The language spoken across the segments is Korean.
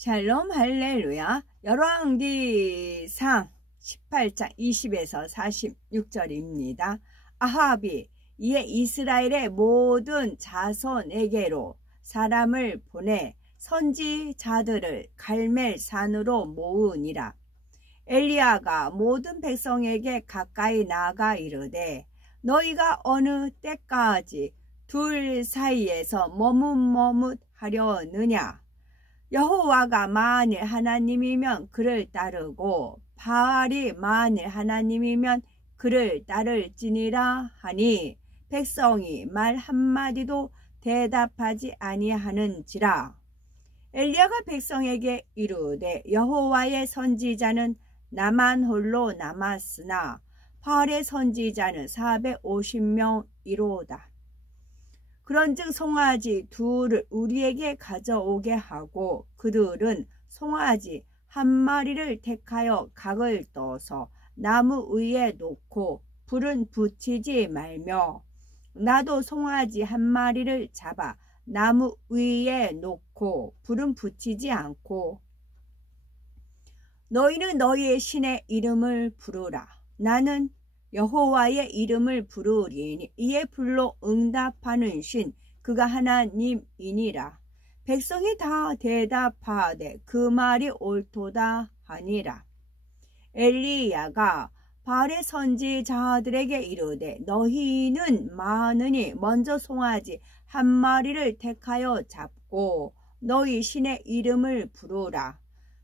샬롬 할렐루야. 열왕기상 18장 20에서 46절입니다. 아합이 이에 이스라엘의 모든 자손에게로 사람을 보내 선지자들을 갈멜산으로 모으니라. 엘리야가 모든 백성에게 가까이 나가 이르되 너희가 어느 때까지 둘 사이에서 머뭇머뭇하려느냐. 여호와가 만일 하나님이면 그를 따르고 바알이 만일 하나님이면 그를 따를지니라 하니 백성이 말 한마디도 대답하지 아니하는지라. 엘리야가 백성에게 이르되 여호와의 선지자는 나만 홀로 남았으나 바알의 선지자는 450명이로다. 그런즉 송아지 둘을 우리에게 가져오게 하고 그들은 송아지 한 마리를 택하여 각을 떠서 나무 위에 놓고 불은 붙이지 말며 나도 송아지 한 마리를 잡아 나무 위에 놓고 불은 붙이지 않고 너희는 너희의 신의 이름을 부르라. 나는 여호와의 이름을 부르리니 이에 불로 응답하는 신 그가 하나님이니라. 백성이 다 대답하되 그 말이 옳도다 하니라. 엘리야가 바알의 선지자들에게 이르되 너희는 많으니 먼저 송아지 한 마리를 택하여 잡고 너희 신의 이름을 부르라.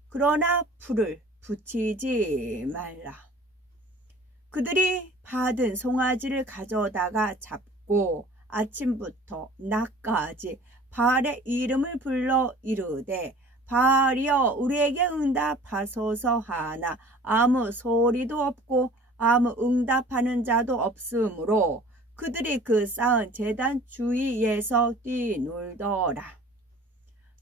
그러나 불을 붙이지 말라. 그들이 받은 송아지를 가져다가 잡고 아침부터 낮까지 바알의 이름을 불러 이르되 바알이여 우리에게 응답하소서 하나 아무 소리도 없고 아무 응답하는 자도 없으므로 그들이 그 쌓은 제단 주위에서 뛰놀더라.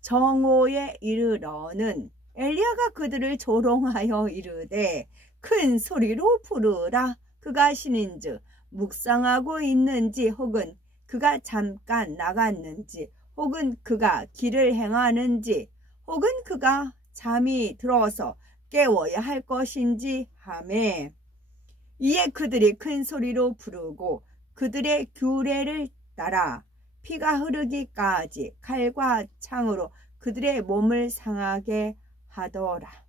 정오에 이르러는 엘리야가 그들을 조롱하여 이르되 큰 소리로 부르라. 그가 신인즉 묵상하고 있는지 혹은 그가 잠깐 나갔는지 혹은 그가 길을 행하는지 혹은 그가 잠이 들어서 깨워야 할 것인지 하매 이에 그들이 큰 소리로 부르고 그들의 규례를 따라 피가 흐르기까지 칼과 창으로 그들의 몸을 상하게 하더라.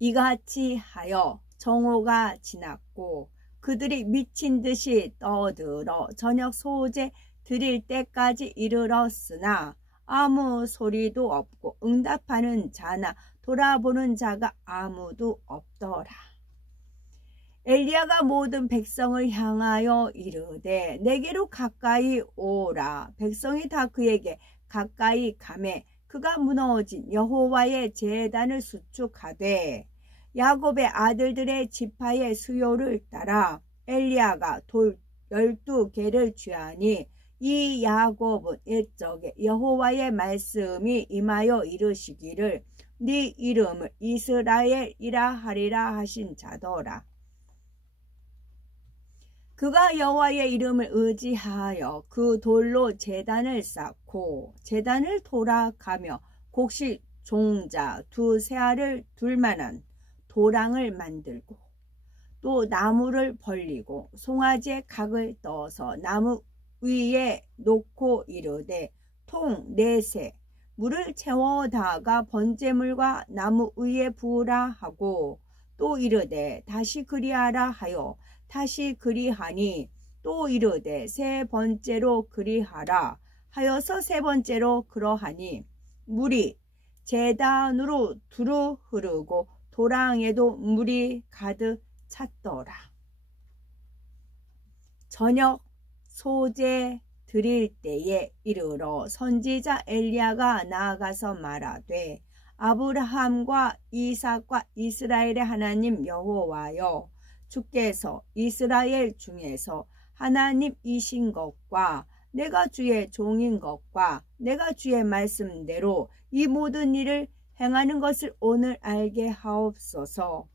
이같이 하여 정오가 지났고 그들이 미친 듯이 떠들어 저녁 소제 드릴 때까지 이르렀으나 아무 소리도 없고 응답하는 자나 돌아보는 자가 아무도 없더라. 엘리야가 모든 백성을 향하여 이르되 내게로 가까이 오라. 백성이 다 그에게 가까이 가매 그가 무너진 여호와의 제단을 수축하되 야곱의 아들들의 지파의 수요를 따라 엘리야가 돌 12개를 취하니 이 야곱은 옛적에 여호와의 말씀이 임하여 이르시기를 네 이름을 이스라엘이라 하리라 하신 자더라. 그가 여호와의 이름을 의지하여 그 돌로 제단을 쌓고 제단을 돌아가며 곡식 종자 두세 알을 둘 만한 도랑을 만들고 또 나무를 벌리고 송아지의 각을 떠서 나무 위에 놓고 이르되 통 4새 물을 채워다가 번제물과 나무 위에 부으라 하고 또 이르되 다시 그리하라 하여 다시 그리하니 또 이르되 3번째로 그리하라 하여서 3번째로 그러하니 물이 제단으로 두루 흐르고 도랑에도 물이 가득 찼더라. 저녁 소제 드릴 때에 이르러 선지자 엘리야가 나아가서 말하되 아브라함과 이삭과 이스라엘의 하나님 여호와여 주께서 이스라엘 중에서 하나님이신 것과 내가 주의 종인 것과 내가 주의 말씀대로 이 모든 일을 행하는 것을 오늘 알게 하옵소서.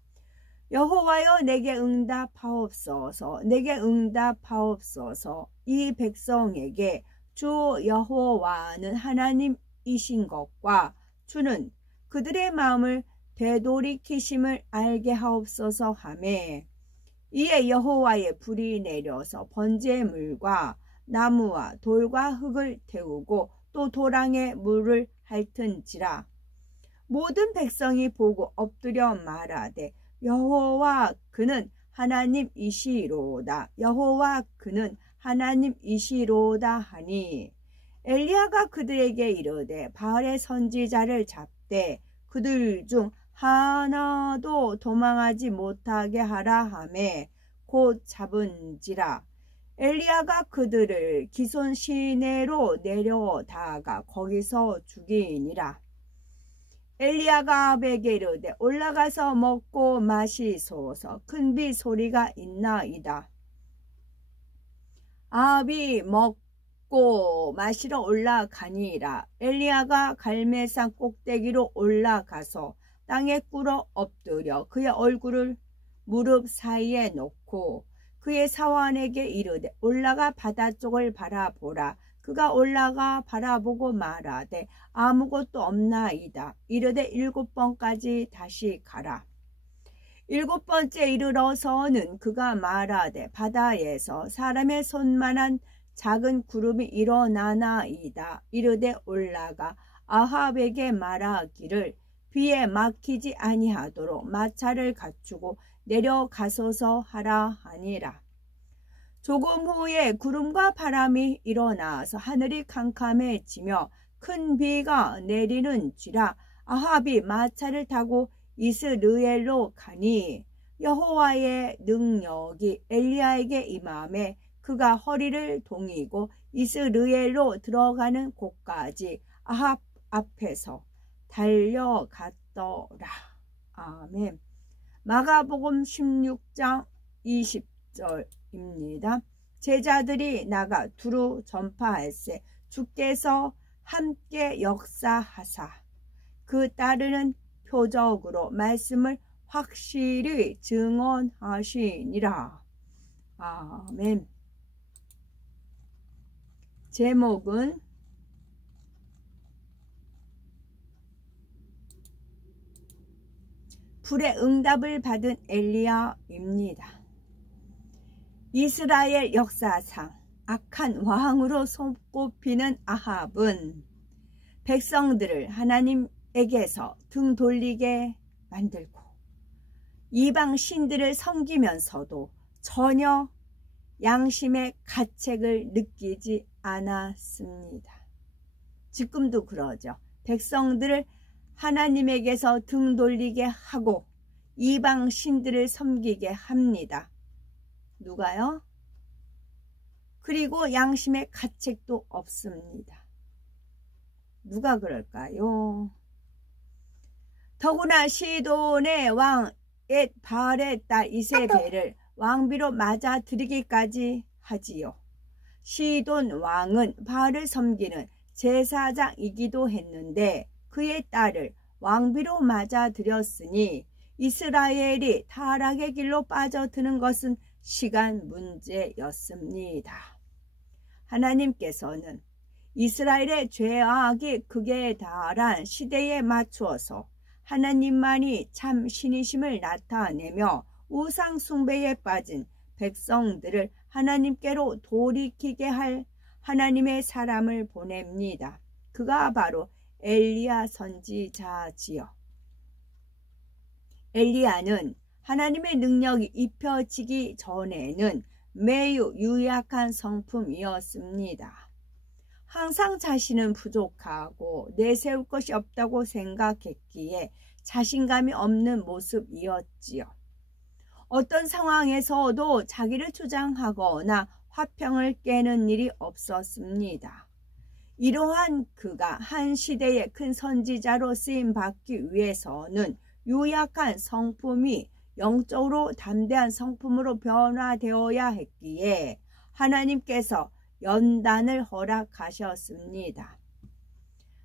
여호와여 내게 응답하옵소서. 내게 응답하옵소서. 이 백성에게 주 여호와는 하나님이신 것과 주는 그들의 마음을 되돌이키심을 알게 하옵소서 하매 이에 여호와의 불이 내려서 번제물과 나무와 돌과 흙을 태우고 또 도랑에 물을 핥은지라. 모든 백성이 보고 엎드려 말하되 여호와 그는 하나님이시로다. 여호와 그는 하나님이시로다 하니 엘리야가 그들에게 이르되 바알의 선지자를 잡되 그들 중 하나도 도망하지 못하게 하라 하매 곧 잡은지라. 엘리야가 그들을 기손 시내로 내려다가 거기서 죽이니라. 엘리야가 아합에게 이르되 올라가서 먹고 마시소서. 큰 비 소리가 있나이다. 아합이 먹고 마시러 올라가니라. 엘리야가 갈멜산 꼭대기로 올라가서 땅에 꿇어 엎드려 그의 얼굴을 무릎 사이에 놓고 그의 사환에게 이르되 올라가 바다 쪽을 바라보라. 그가 올라가 바라보고 말하되 아무것도 없나이다. 이르되 7번까지 다시 가라. 7번째 이르러서는 그가 말하되 바다에서 사람의 손만한 작은 구름이 일어나나이다. 이르되 올라가 아합에게 말하기를 비에 막히지 아니하도록 마차를 갖추고 내려가소서 하라 하니라. 조금 후에 구름과 바람이 일어나서 하늘이 캄캄해지며 큰 비가 내리는지라. 아합이 마차를 타고 이스르엘로 가니 여호와의 능력이 엘리야에게 임함에 그가 허리를 동이고 이스르엘로 들어가는 곳까지 아합 앞에서 달려갔더라. 아멘. 마가복음 16장 20절입니다. 제자들이 나가 두루 전파할세 주께서 함께 역사하사 그 따르는 표적으로 말씀을 확실히 증언하시니라. 아멘. 제목은 불의 응답을 받은 엘리야입니다. 이스라엘 역사상 악한 왕으로 손꼽히는 아합은 백성들을 하나님에게서 등 돌리게 만들고 이방 신들을 섬기면서도 전혀 양심의 가책을 느끼지 않았습니다. 지금도 그러죠. 백성들을 하나님에게서 등 돌리게 하고 이방 신들을 섬기게 합니다. 누가요? 그리고 양심의 가책도 없습니다. 누가 그럴까요? 더구나 시돈의 왕 엣바알의 딸 이세벨을 왕비로 맞아들이기까지 하지요. 시돈 왕은 바알을 섬기는 제사장이기도 했는데 그의 딸을 왕비로 맞아들였으니 이스라엘이 타락의 길로 빠져드는 것은 시간 문제였습니다. 하나님께서는 이스라엘의 죄악이 극에 달한 시대에 맞추어서 하나님만이 참 신이심을 나타내며 우상 숭배에 빠진 백성들을 하나님께로 돌이키게 할 하나님의 사람을 보냅니다. 그가 바로 엘리야 선지자지요. 엘리야는 하나님의 능력이 입혀지기 전에는 매우 유약한 성품이었습니다. 항상 자신은 부족하고 내세울 것이 없다고 생각했기에 자신감이 없는 모습이었지요. 어떤 상황에서도 자기를 주장하거나 화평을 깨는 일이 없었습니다. 이러한 그가 한 시대의 큰 선지자로 쓰임받기 위해서는 유약한 성품이 영적으로 담대한 성품으로 변화되어야 했기에 하나님께서 연단을 허락하셨습니다.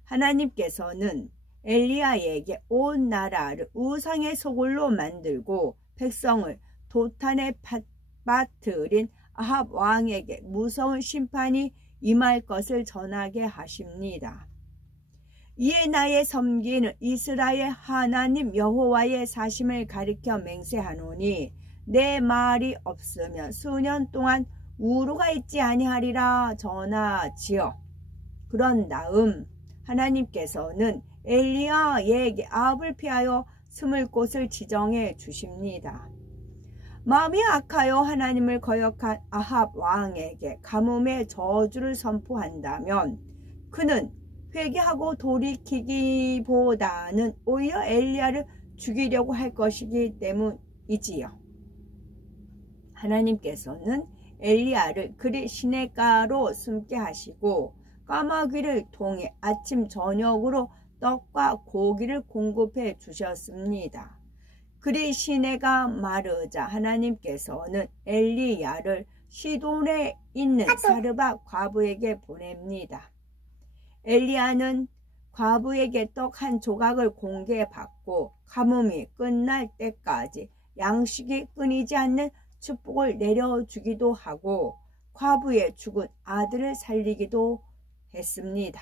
하나님께서는 엘리야에게 온 나라를 우상의 소굴로 만들고 백성을 도탄에 빠뜨린 아합 왕에게 무서운 심판이 임할 것을 전하게 하십니다. 이에 나의 섬기는 이스라엘 하나님 여호와의 사심을 가리켜 맹세하노니 내 말이 없으면 수년 동안 우루가 있지 아니하리라 전하지요. 그런 다음 하나님께서는 엘리야에게 아합을 피하여 숨을 곳을 지정해 주십니다. 마음이 악하여 하나님을 거역한 아합 왕에게 가뭄의 저주를 선포한다면 그는 회개하고 돌이키기보다는 오히려 엘리야를 죽이려고 할 것이기 때문이지요. 하나님께서는 엘리야를 그리 시냇가로 숨게 하시고 까마귀를 통해 아침 저녁으로 떡과 고기를 공급해 주셨습니다. 그리 시내가 마르자 하나님께서는 엘리야를 시돈에 있는 사르밧 과부에게 보냅니다. 엘리야는 과부에게 떡 한 조각을 공개받고 가뭄이 끝날 때까지 양식이 끊이지 않는 축복을 내려주기도 하고 과부의 죽은 아들을 살리기도 했습니다.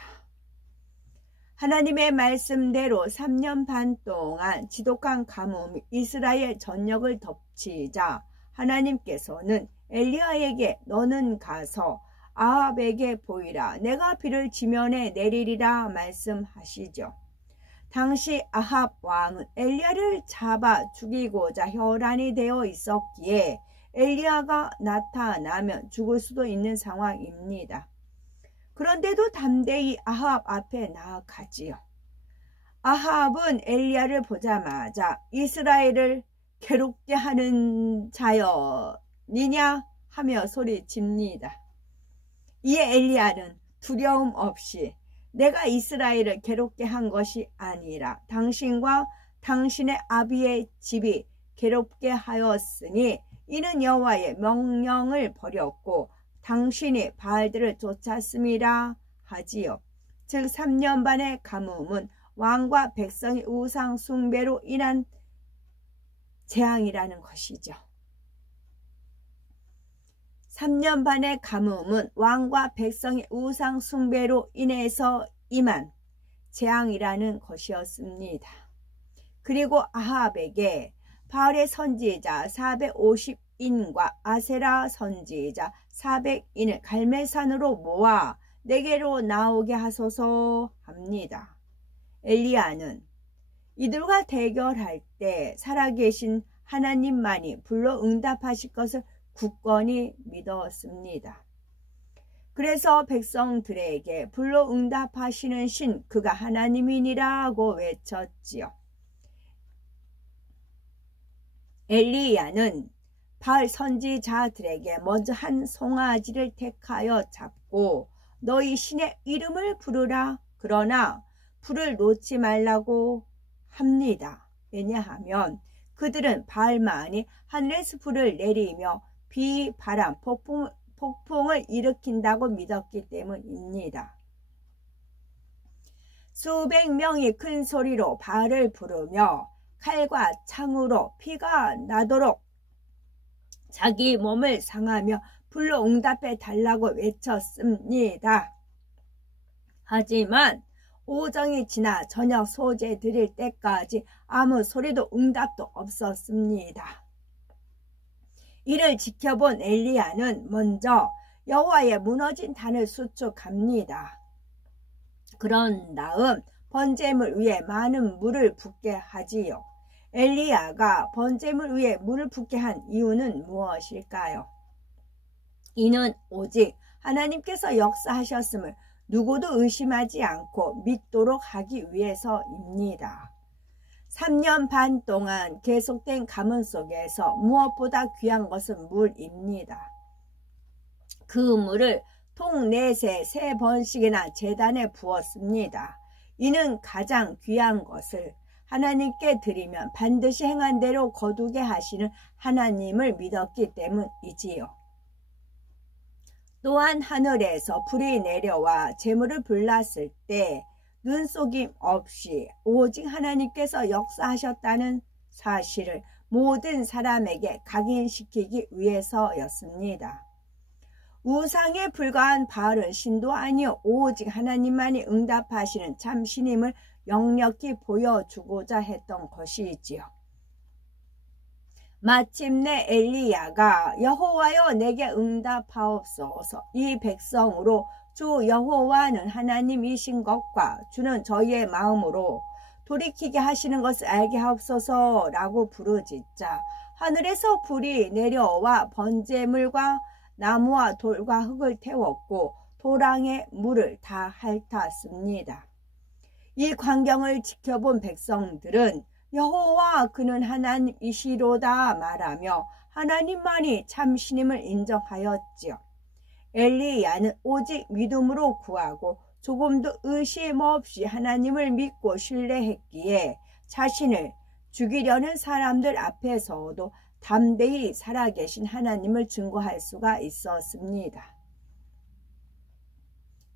하나님의 말씀대로 3년 반 동안 지독한 가뭄이 이스라엘 전역을 덮치자 하나님께서는 엘리야에게 너는 가서 아합에게 보이라 내가 비를 지면에 내리리라 말씀하시죠. 당시 아합 왕은 엘리야를 잡아 죽이고자 혈안이 되어 있었기에 엘리야가 나타나면 죽을 수도 있는 상황입니다. 그런데도 담대히 아합 앞에 나아가지요. 아합은 엘리야를 보자마자 이스라엘을 괴롭게 하는 자여니냐 하며 소리칩니다. 이에 엘리야는 두려움 없이 내가 이스라엘을 괴롭게 한 것이 아니라 당신과 당신의 아비의 집이 괴롭게 하였으니 이는 여호와의 명령을 버렸고 당신이 바알들을 쫓았음이라 하지요. 즉 3년 반의 가뭄은 왕과 백성의 우상 숭배로 인한 재앙이라는 것이죠. 3년 반의 가뭄은 왕과 백성의 우상 숭배로 인해서 임한 재앙이라는 것이었습니다. 그리고 아합에게 바알의 선지자 450인과 아세라 선지자 400인을 갈멜산으로 모아 내게로 나오게 하소서 합니다. 엘리야는 이들과 대결할 때 살아계신 하나님만이 불러 응답하실 것을 굳건히 믿었습니다. 그래서 백성들에게 불러 응답하시는 신 그가 하나님이니라고 외쳤지요. 엘리야는 바알 선지자들에게 먼저 한 송아지를 택하여 잡고 너희 신의 이름을 부르라. 그러나 불을 놓지 말라고 합니다. 왜냐하면 그들은 바알만이 하늘에서 불을 내리며 비, 바람, 폭풍을 일으킨다고 믿었기 때문입니다. 수백 명이 큰 소리로 바알을 부르며 칼과 창으로 피가 나도록 자기 몸을 상하며 불로 응답해 달라고 외쳤습니다. 하지만 오정이 지나 저녁 소재 드릴 때까지 아무 소리도 응답도 없었습니다. 이를 지켜본 엘리야는 먼저 여호와의 무너진 단을 수축합니다. 그런 다음 번제물 위에 많은 물을 붓게 하지요. 엘리야가 번제물 위에 물을 붓게 한 이유는 무엇일까요? 이는 오직 하나님께서 역사하셨음을 누구도 의심하지 않고 믿도록 하기 위해서입니다. 3년 반 동안 계속된 가뭄 속에서 무엇보다 귀한 것은 물입니다. 그 물을 통 넷에 3번씩이나 제단에 부었습니다. 이는 가장 귀한 것을 하나님께 드리면 반드시 행한 대로 거두게 하시는 하나님을 믿었기 때문이지요. 또한 하늘에서 불이 내려와 재물을 불났을 때 눈속임 없이 오직 하나님께서 역사하셨다는 사실을 모든 사람에게 각인시키기 위해서였습니다. 우상에 불과한 바알은 신도 아니요 오직 하나님만이 응답하시는 참 신임을 역력히 보여주고자 했던 것이지요. 마침내 엘리야가 여호와여 내게 응답하옵소서, 이 백성으로 주 여호와는 하나님이신 것과 주는 저희의 마음으로 돌이키게 하시는 것을 알게 하옵소서 라고 부르짖자 하늘에서 불이 내려와 번제물과 나무와 돌과 흙을 태웠고 도랑에 물을 다 핥았습니다. 이 광경을 지켜본 백성들은 여호와 그는 하나님이시로다 말하며 하나님만이 참 신임을 인정하였지요. 엘리야는 오직 믿음으로 구하고 조금도 의심 없이 하나님을 믿고 신뢰했기에 자신을 죽이려는 사람들 앞에서도 담대히 살아계신 하나님을 증거할 수가 있었습니다.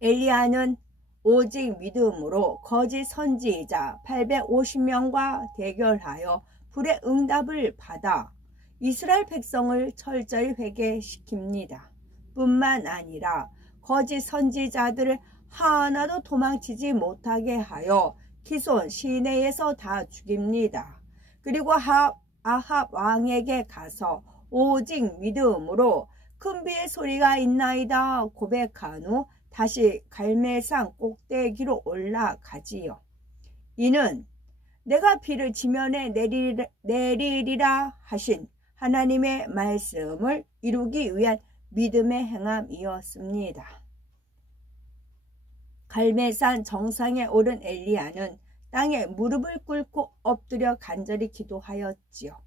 엘리야는 오직 믿음으로 거짓 선지자 850명과 대결하여 불의 응답을 받아 이스라엘 백성을 철저히 회개시킵니다. 뿐만 아니라 거짓 선지자들을 하나도 도망치지 못하게 하여 기손 시내에서 다 죽입니다. 그리고 아합 왕에게 가서 오직 믿음으로 큰 비의 소리가 있나이다 고백한 후 다시 갈멜산 꼭대기로 올라가지요. 이는 내가 비를 지면에 내리리라 하신 하나님의 말씀을 이루기 위한 믿음의 행함이었습니다. 갈멜산 정상에 오른 엘리야는 땅에 무릎을 꿇고 엎드려 간절히 기도하였지요.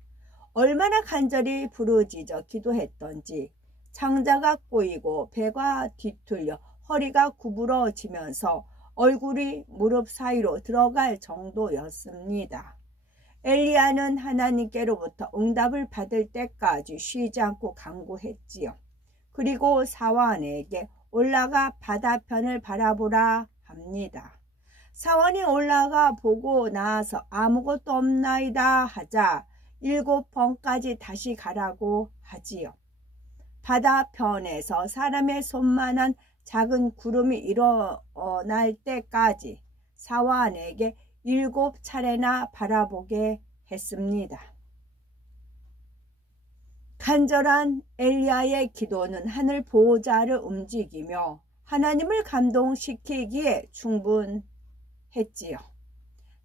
얼마나 간절히 부르짖어 기도했던지 창자가 꼬이고 배가 뒤틀려 허리가 구부러지면서 얼굴이 무릎 사이로 들어갈 정도였습니다. 엘리야는 하나님께로부터 응답을 받을 때까지 쉬지 않고 간구했지요. 그리고 사환에게 올라가 바다편을 바라보라 합니다. 사환이 올라가 보고 나서 아무것도 없나이다 하자 7번까지 다시 가라고 하지요. 바다편에서 사람의 손만한 작은 구름이 일어날 때까지 사환에게 7차례나 바라보게 했습니다. 간절한 엘리야의 기도는 하늘 보호자를 움직이며 하나님을 감동시키기에 충분했지요.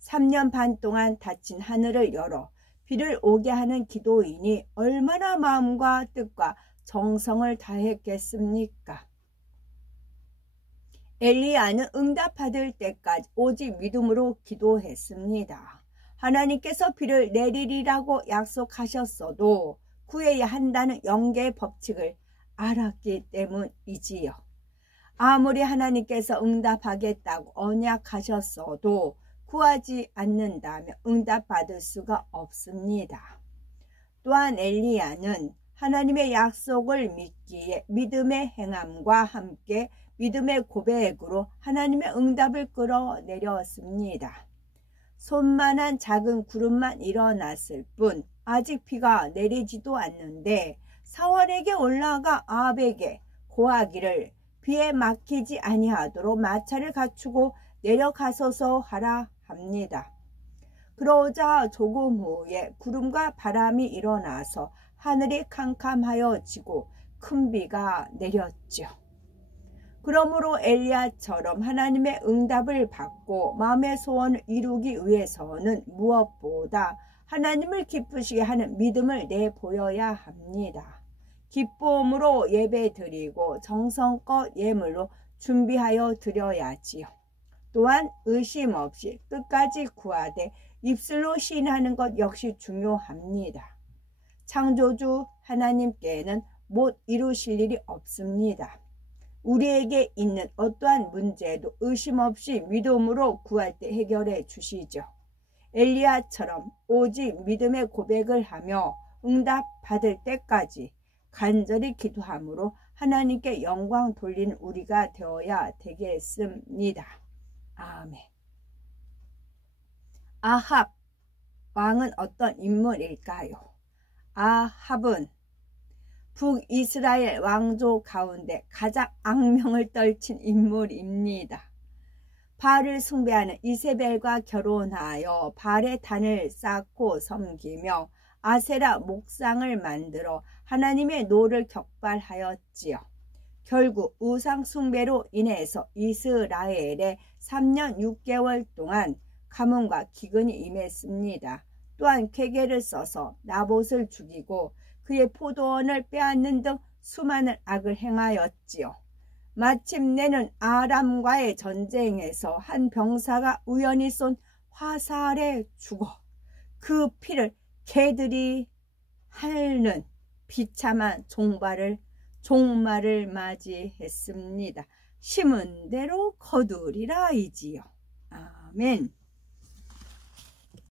3년 반 동안 닫힌 하늘을 열어 비를 오게 하는 기도인이 얼마나 마음과 뜻과 정성을 다했겠습니까? 엘리야는 응답받을 때까지 오직 믿음으로 기도했습니다. 하나님께서 비를 내리리라고 약속하셨어도 구해야 한다는 영계의 법칙을 알았기 때문이지요. 아무리 하나님께서 응답하겠다고 언약하셨어도 구하지 않는다면 응답받을 수가 없습니다. 또한 엘리야는 하나님의 약속을 믿기에 믿음의 행함과 함께 믿음의 고백으로 하나님의 응답을 끌어내렸습니다. 손만한 작은 구름만 일어났을 뿐 아직 비가 내리지도 않는데 사환에게 올라가 아합에게 고하기를 비에 막히지 아니하도록 마차를 갖추고 내려가소서 하라 합니다. 그러자 조금 후에 구름과 바람이 일어나서 하늘이 캄캄하여지고 큰 비가 내렸죠. 그러므로 엘리야처럼 하나님의 응답을 받고 마음의 소원을 이루기 위해서는 무엇보다 하나님을 기쁘시게 하는 믿음을 내보여야 합니다. 기쁨으로 예배드리고 정성껏 예물로 준비하여 드려야지요. 또한 의심 없이 끝까지 구하되 입술로 시인하는 것 역시 중요합니다. 창조주 하나님께는 못 이루실 일이 없습니다. 우리에게 있는 어떠한 문제도 의심 없이 믿음으로 구할 때 해결해 주시죠. 엘리야처럼 오직 믿음의 고백을 하며 응답 받을 때까지 간절히 기도함으로 하나님께 영광 돌리는 우리가 되어야 되겠습니다. 아멘. 아합 왕은 어떤 인물일까요? 아합은 북이스라엘 왕조 가운데 가장 악명을 떨친 인물입니다. 바알을 숭배하는 이세벨과 결혼하여 바알의 단을 쌓고 섬기며 아세라 목상을 만들어 하나님의 노를 격발하였지요. 결국 우상 숭배로 인해서 이스라엘에 3년 6개월 동안 가뭄과 기근이 임했습니다. 또한 괴계를 써서 나봇을 죽이고 그의 포도원을 빼앗는 등 수많은 악을 행하였지요. 마침내는 아람과의 전쟁에서 한 병사가 우연히 쏜 화살에 죽어 그 피를 개들이 핥는 비참한 종말을 맞이했습니다. 심은 대로 거두리라이지요. 아멘.